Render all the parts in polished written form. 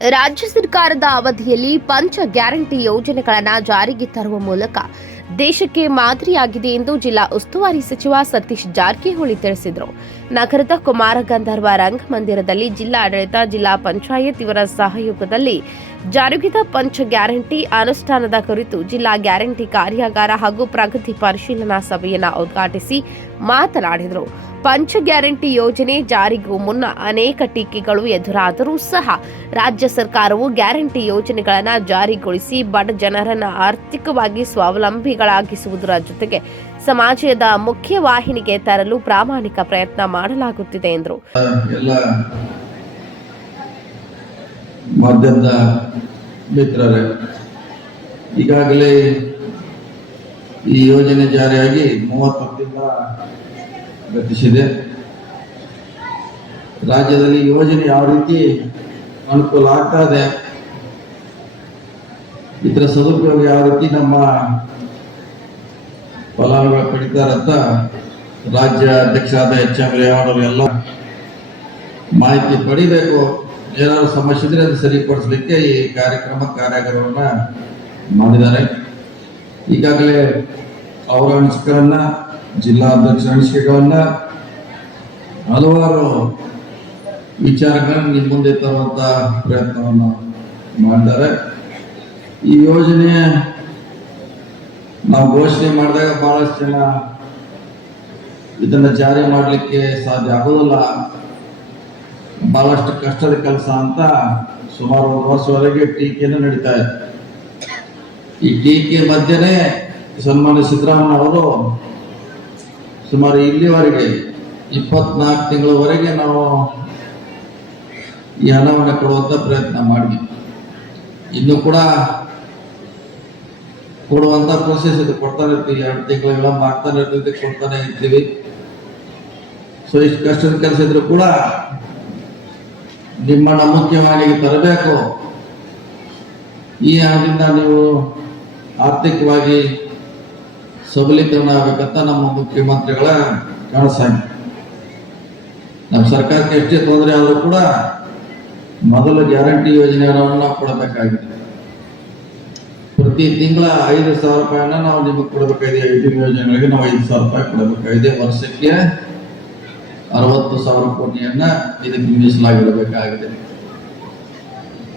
ರಾಜ್ಯ ಸರ್ಕಾರದ ಅವಧಿಯಲ್ಲಿ ಪಂಚ ಗ್ಯಾರಂಟಿ ಯೋಜನೆಗಳನ್ನು ಜಾರಿಗೆ ತರುವ ಮೂಲಕ ದೇಶಕ್ಕೆ ಮಾದರಿಯಾಗಿದೆ ಎಂದು ಜಿಲ್ಲಾ ಉಸ್ತುವಾರಿ ಸಚಿವ ಸತೀಶ್ ಜಾರಕಿಹೊಳಿ ತಿಳಿಸಿದರು. ನಗರದ ಕುಮಾರ ಗಂಧರ್ವ ರಂಗಮಂದಿರದಲ್ಲಿ ಜಿಲ್ಲಾಡಳಿತ, ಜಿಲ್ಲಾ ಪಂಚಾಯತ್ ಇವರ ಸಹಯೋಗದಲ್ಲಿ ಜಾರಿಗಿದ ಪಂಚ ಗ್ಯಾರಂಟಿ ಅನುಷ್ಠಾನದ ಕುರಿತು ಜಿಲ್ಲಾ ಗ್ಯಾರಂಟಿ ಕಾರ್ಯಾಗಾರ ಹಾಗೂ ಪ್ರಗತಿ ಪರಿಶೀಲನಾ ಸಭೆಯನ್ನು ಉದ್ಘಾಟಿಸಿ ಮಾತನಾಡಿದರು. ಪಂಚ ಗ್ಯಾರಂಟಿ ಯೋಜನೆ ಜಾರಿಗೂ ಮುನ್ನ ಅನೇಕ ಟೀಕೆಗಳು ಎದುರಾದರೂ ಸಹ ರಾಜ್ಯ ಸರ್ಕಾರವು ಗ್ಯಾರಂಟಿ ಯೋಜನೆಗಳನ್ನು ಜಾರಿಗೊಳಿಸಿ ಬಡ ಜನರನ್ನು ಆರ್ಥಿಕವಾಗಿ ಸ್ವಾವಲಂಬಿಗಳಾಗಿಸುವುದರ ಜೊತೆಗೆ ಸಮಾಜದ ಮುಖ್ಯವಾಹಿನಿಗೆ ತರಲು ಪ್ರಾಮಾಣಿಕ ಪ್ರಯತ್ನ ಮಾಡಲಾಗುತ್ತಿದೆ ಎಂದರು. ಮಾಧ್ಯಮದ ಮಿತ್ರರೇ, ಈಗಾಗಲೇ ಈ ಯೋಜನೆ ಜಾರಿಯಾಗಿ 30 ತಿಂಗಳ ಗತಿಸಿದೆ. ರಾಜ್ಯದಲ್ಲಿ ಯೋಜನೆ ಯಾವ ರೀತಿ ಅನುಕೂಲ ಆಗ್ತಾ ಇದೆ, ಇದರ ಸದುಪಯೋಗ ಯಾವ ರೀತಿ ನಮ್ಮ ಫಲಾನುಭವಿಗಳು ಪಡಿತಾರಂತ ರಾಜ್ಯ ಅಧ್ಯಕ್ಷರಾದ ಎಚ್.ಎಂ. ರೇವಣ್ಣವರು ಎಲ್ಲ ಮಾಹಿತಿ ಪಡಿಬೇಕು. ಏನಾದರೂ ಸಮಸ್ಯೆ ಇದ್ರೆ ಅದು ಸರಿಪಡಿಸಲಿಕ್ಕೆ ಈ ಕಾರ್ಯಾಗಾರವನ್ನ ಮಾಡಿದ್ದಾರೆ. ಈಗಾಗಲೇ ಅವರ ಅನಿಸಿಕೆಗಳನ್ನ, ಜಿಲ್ಲಾ ಅಧ್ಯಕ್ಷ ಅನಿಸಿಕೆಗಳನ್ನ, ಹಲವಾರು ವಿಚಾರಗಳನ್ನು ನಿಮ್ಮ ಮುಂದೆ ತರುವಂತ ಪ್ರಯತ್ನವನ್ನು ಮಾಡಿದ್ದಾರೆ. ಈ ಯೋಜನೆ ನಾವು ಘೋಷಣೆ ಮಾಡಿದಾಗ ಬಹಳಷ್ಟು ಜನ ಇದನ್ನ ಜಾರಿ ಮಾಡಲಿಕ್ಕೆ ಸಾಧ್ಯ ಆಗೋದಿಲ್ಲ, ಬಹಳಷ್ಟು ಕಷ್ಟದ ಕೆಲಸ ಅಂತ ಸುಮಾರು 1 ವರ್ಷವರೆಗೆ ಟೀಕೆಯನ್ನು ನಡೀತಾ ಇದೆ. ಈ ಟೀಕೆ ಮಧ್ಯೆನೇ ಸನ್ಮಾನ್ಯ ಸಿದ್ದರಾಮಯ್ಯ ಅವರು ಸುಮಾರು ಇಲ್ಲಿವರೆಗೆ 24 ತಿಂಗಳವರೆಗೆ ನಾವು ಈ ಹಣವನ್ನು ಕೊಡುವಂತ ಪ್ರಯತ್ನ ಮಾಡಿದ್ವಿ. ಇನ್ನು ಕೂಡ ಕೊಡುವಂತ ಪ್ರೋಸೆಸ್ ಇದು ಕೊಡ್ತಾನೆ ಇರ್ತೀವಿ, 2 ತಿಂಗಳ ವಿಳಂಬ ಆಗ್ತಾನೆ ಇರ್ತೀವಿ, ಕೊಡ್ತಾನೆ ಇರ್ತೀವಿ. ಸೊ ಇಷ್ಟು ಕಷ್ಟದ ಕೆಲಸ ಇದ್ರು ಕೂಡ ನಿಮ್ಮನ್ನ ಮುಖ್ಯವಾಗಿ ತರಬೇಕು. ಈ ಹಣದಿಂದ ನೀವು ಆರ್ಥಿಕವಾಗಿ ಸಬಲೀಕರಣ ಆಗಬೇಕಂತ ನಮ್ಮ ಮುಖ್ಯಮಂತ್ರಿಗಳ ಕನಸಾಗಿದೆ. ನಮ್ಮ ಸರ್ಕಾರಕ್ಕೆ ಎಷ್ಟೇ ತೊಂದರೆ ಆದರೂ ಕೂಡ ಮೊದಲು ಗ್ಯಾರಂಟಿ ಯೋಜನೆಗಳನ್ನು ಕೊಡಬೇಕಾಗಿದೆ. ಪ್ರತಿ ತಿಂಗಳ 5,000 ರೂಪಾಯಿಯನ್ನ ನಾವು ನಿಮಗೆ ಕೊಡಬೇಕಾಗಿದೆ. 5 ಯೋಜನೆಗಳಿಗೆ ನಾವು 5,000 ರೂಪಾಯಿ ಕೊಡಬೇಕಾಗಿದೆ. ವರ್ಷಕ್ಕೆ 60,000 ಕೋಟಿಯನ್ನ ಇದಕ್ಕೆ ಮೀಸಲಾಗಿಡಬೇಕಾಗಿದೆ.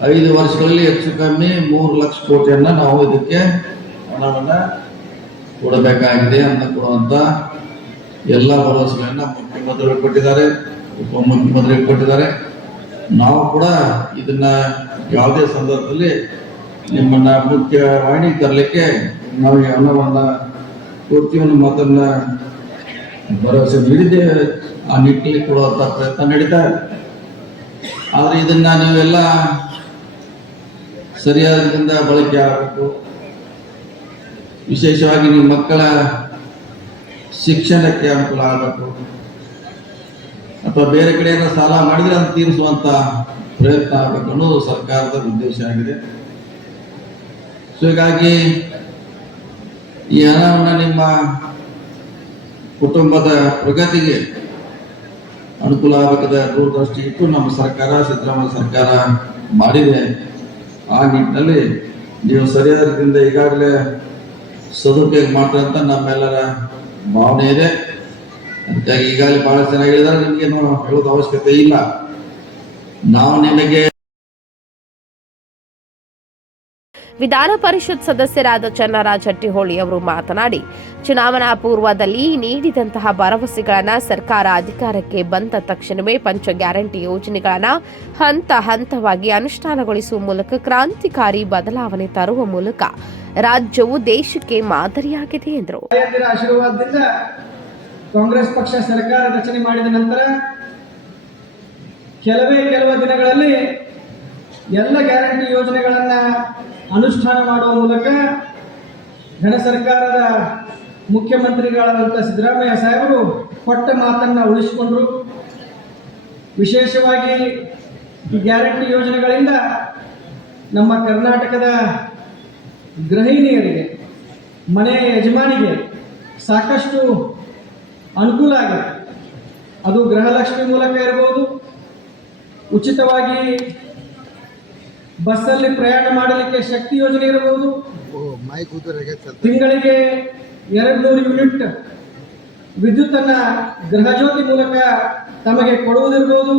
5 ವರ್ಷಗಳಲ್ಲಿ ಹೆಚ್ಚು ಕಮ್ಮಿ 3 ಲಕ್ಷ ಕೋಟಿಯನ್ನ ನಾವು ಇದಕ್ಕೆ ಹಣವನ್ನ ಕೊಡಬೇಕಾಗಿದೆ ಅಂತ ಕೊಡುವಂತ ಎಲ್ಲ ಭರವಸೆಗಳನ್ನ ಮುಖ್ಯಮಂತ್ರಿಗಳು ಕೊಟ್ಟಿದ್ದಾರೆ, ಉಪಮುಖ್ಯಮಂತ್ರಿಗಳು ಕೊಟ್ಟಿದ್ದಾರೆ. ನಾವು ಕೂಡ ಇದನ್ನ ಯಾವುದೇ ಸಂದರ್ಭದಲ್ಲಿ ನಿಮ್ಮನ್ನ ಮುಖ್ಯವಾಹಿನಿ ತರಲಿಕ್ಕೆ ನಾವು ಈ ಹಣವನ್ನ ಕೊಡ್ತೀವಿ ಅನ್ನೋ ಮಾತನ್ನ ಭರವಸೆ ನೀಡಿದ್ದೇವೆ. ಆ ನಿಟ್ಟಿನಲ್ಲಿ ಕೊಡುವಂತ ಪ್ರಯತ್ನ ನಡೀತಾ ಇದೆ. ಆದ್ರೆ ಇದನ್ನ ನೀವೆಲ್ಲ ಸರಿಯಾದ ಬಳಕೆ ಆಗಬೇಕು. ವಿಶೇಷವಾಗಿ ನಿಮ್ಮ ಮಕ್ಕಳ ಶಿಕ್ಷಣಕ್ಕೆ ಅನುಕೂಲ ಆಗಬೇಕು, ಅಥವಾ ಬೇರೆ ಕಡೆ ಸಾಲ ಮಾಡಿದ್ರೆ ಅದನ್ನು ತೀರಿಸುವಂತ ಪ್ರಯತ್ನ ಆಗಬೇಕು ಅನ್ನೋದು ಸರ್ಕಾರದ ಉದ್ದೇಶ ಆಗಿದೆ. ಸೊ ಹೀಗಾಗಿ ಈ ಹಣವನ್ನು ನಿಮ್ಮ ಕುಟುಂಬದ ಪ್ರಗತಿಗೆ ಅನುಕೂಲ ಆಗಬೇಕಾದ ದೂರದೃಷ್ಟಿ ಇಟ್ಟು ನಮ್ಮ ಸರ್ಕಾರ, ಸಿದ್ದರಾಮಯ್ಯ ಸರ್ಕಾರ ಮಾಡಿದೆ. ಆ ನಿಟ್ಟಿನಲ್ಲಿ ನೀವು ಸರಿಯಾದ ರೀತಿಯಿಂದ ಈಗಾಗಲೇ ಸದುಪಯೋಗ ಮಾಡ್ತಾರೆ ಅಂತ ನಮ್ಮೆಲ್ಲರ ಭಾವನೆ ಇದೆ. ಅದಕ್ಕಾಗಿ ಈಗಾಗಲೇ ಬಹಳ ಚೆನ್ನಾಗಿ ಹೇಳಿದ್ರೆ ನಿಮಗೇನು ಹೇಳೋದು ಅವಶ್ಯಕತೆ ಇಲ್ಲ. ನಾವು ನಿಮಗೆ ವಿಧಾನ ಪರಿಷತ್ ಸದಸ್ಯರಾದ ಚನ್ನರಾಜ್ ಹಟ್ಟಿಹೊಳಿ ಅವರು ಮಾತನಾಡಿ, ಚುನಾವಣಾ ಪೂರ್ವದಲ್ಲಿ ನೀಡಿದಂತಹ ಭರವಸೆಗಳನ್ನು ಸರ್ಕಾರ ಅಧಿಕಾರಕ್ಕೆ ಬಂದ ತಕ್ಷಣವೇ ಪಂಚ ಗ್ಯಾರಂಟಿ ಯೋಜನೆಗಳನ್ನು ಹಂತ ಹಂತವಾಗಿ ಅನುಷ್ಠಾನಗೊಳಿಸುವ ಮೂಲಕ ಕ್ರಾಂತಿಕಾರಿ ಬದಲಾವಣೆ ತರುವ ಮೂಲಕ ರಾಜ್ಯವು ದೇಶಕ್ಕೆ ಮಾದರಿಯಾಗಿದೆ ಎಂದರು. ಆಶೀರ್ವಾದದಿಂದ ಕಾಂಗ್ರೆಸ್ ಪಕ್ಷ ಸರ್ಕಾರ ರಚನೆ ಮಾಡಿದ ನಂತರ ಕೆಲವು ದಿನಗಳಲ್ಲಿ ಎಲ್ಲ ಗ್ಯಾರಂಟಿ ಯೋಜನೆಗಳನ್ನು ಅನುಷ್ಠಾನ ಮಾಡುವ ಮೂಲಕ ಘನ ಸರ್ಕಾರದ ಮುಖ್ಯಮಂತ್ರಿಗಳಾದಂಥ ಸಿದ್ದರಾಮಯ್ಯ ಸಾಹೇಬರು ಕೊಟ್ಟ ಮಾತನ್ನು ಉಳಿಸಿಕೊಂಡರು. ವಿಶೇಷವಾಗಿ ಈ ಗ್ಯಾರಂಟಿ ಯೋಜನೆಗಳಿಂದ ನಮ್ಮ ಕರ್ನಾಟಕದ ಗೃಹಿಣಿಯರಿಗೆ, ಮನೆಯ ಯಜಮಾನಿಗೆ ಸಾಕಷ್ಟು ಅನುಕೂಲ ಆಗಿದೆ. ಅದು ಗೃಹಲಕ್ಷ್ಮಿ ಮೂಲಕ ಇರಬಹುದು, ಉಚಿತವಾಗಿ ಬಸ್ಸಲ್ಲಿ ಪ್ರಯಾಣ ಮಾಡಲಿಕ್ಕೆ ಶಕ್ತಿ ಯೋಜನೆ ಇರಬಹುದು, ತಿಂಗಳಿಗೆ 200 ಯೂನಿಟ್ ವಿದ್ಯುತ್ತನ್ನು ಗೃಹಜ್ಯೋತಿ ಮೂಲಕ ತಮಗೆ ಕೊಡುವುದಿರಬಹುದು,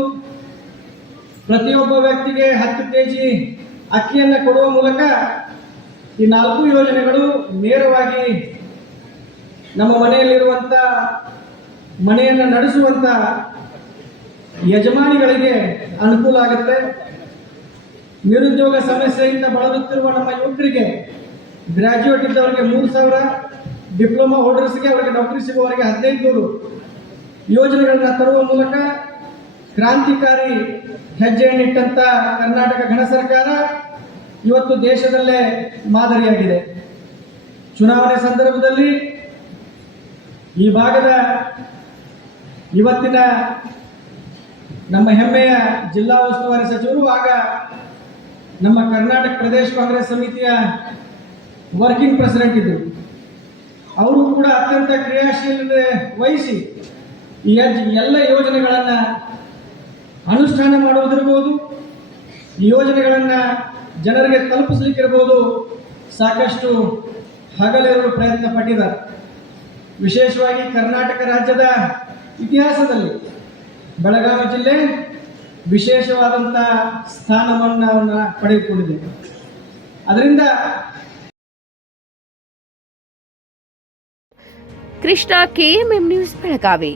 ಪ್ರತಿಯೊಬ್ಬ ವ್ಯಕ್ತಿಗೆ 10 ಕೆಜಿ ಅಕ್ಕಿಯನ್ನು ಕೊಡುವ ಮೂಲಕ ಈ 4 ಯೋಜನೆಗಳು ನೇರವಾಗಿ ನಮ್ಮ ಮನೆಯಲ್ಲಿರುವಂಥ ಮನೆಯನ್ನು ನಡೆಸುವಂಥ ಯಜಮಾನಿಗಳಿಗೆ ಅನುಕೂಲ ಆಗುತ್ತೆ. ನಿರುದ್ಯೋಗ ಸಮಸ್ಯೆಯಿಂದ ಬಳಲುತ್ತಿರುವ ನಮ್ಮ ಯುವಕರಿಗೆ, ಗ್ರಾಜ್ಯುಯೇಟ್ ಇದ್ದವರಿಗೆ 3,000, ಡಿಪ್ಲೊಮಾ ಹೋಲ್ಡರ್ಸ್ಗೆ ಅವರಿಗೆ ನೌಕರಿ ಸಿಗುವವರಿಗೆ 1,500 ಯೋಜನೆಗಳನ್ನು ತರುವ ಮೂಲಕ ಕ್ರಾಂತಿಕಾರಿ ಹೆಜ್ಜೆಯನ್ನಿಟ್ಟಂತ ಕರ್ನಾಟಕ ಗಣ ಸರ್ಕಾರ ಇವತ್ತು ದೇಶದಲ್ಲೇ ಮಾದರಿಯಾಗಿದೆ. ಚುನಾವಣೆ ಸಂದರ್ಭದಲ್ಲಿ ಈ ಭಾಗದ ಇವತ್ತಿನ ನಮ್ಮ ಹೆಮ್ಮೆಯ ಜಿಲ್ಲಾ ಉಸ್ತುವಾರಿ ಸಚಿವರು, ಆಗ ನಮ್ಮ ಕರ್ನಾಟಕ ಪ್ರದೇಶ ಕಾಂಗ್ರೆಸ್ ಸಮಿತಿಯ ವರ್ಕಿಂಗ್ ಪ್ರೆಸಿಡೆಂಟ್ ಇದ್ದರು. ಅವರು ಕೂಡ ಅತ್ಯಂತ ಕ್ರಿಯಾಶೀಲತೆ ವಹಿಸಿ ಈ ಎಲ್ಲ ಯೋಜನೆಗಳನ್ನು ಅನುಷ್ಠಾನ ಮಾಡುವುದಿರ್ಬೋದು, ಈ ಯೋಜನೆಗಳನ್ನು ಜನರಿಗೆ ತಲುಪಿಸಲಿಕ್ಕಿರ್ಬೋದು, ಸಾಕಷ್ಟು ಹಗಲಿರುಳು ಪ್ರಯತ್ನ ಪಟ್ಟಿದ್ದಾರೆ. ವಿಶೇಷವಾಗಿ ಕರ್ನಾಟಕ ರಾಜ್ಯದ ಇತಿಹಾಸದಲ್ಲಿ ಬೆಳಗಾವಿ ಜಿಲ್ಲೆ ವಿಶೇಷವಾದಂಥ ಸ್ಥಾನಮಾನವನ್ನು ಪಡೆದುಕೊಂಡಿದೆ. ಅದರಿಂದ ಕೃಷ್ಣ, KMM ನ್ಯೂಸ್, ಬೆಳಗಾವಿ.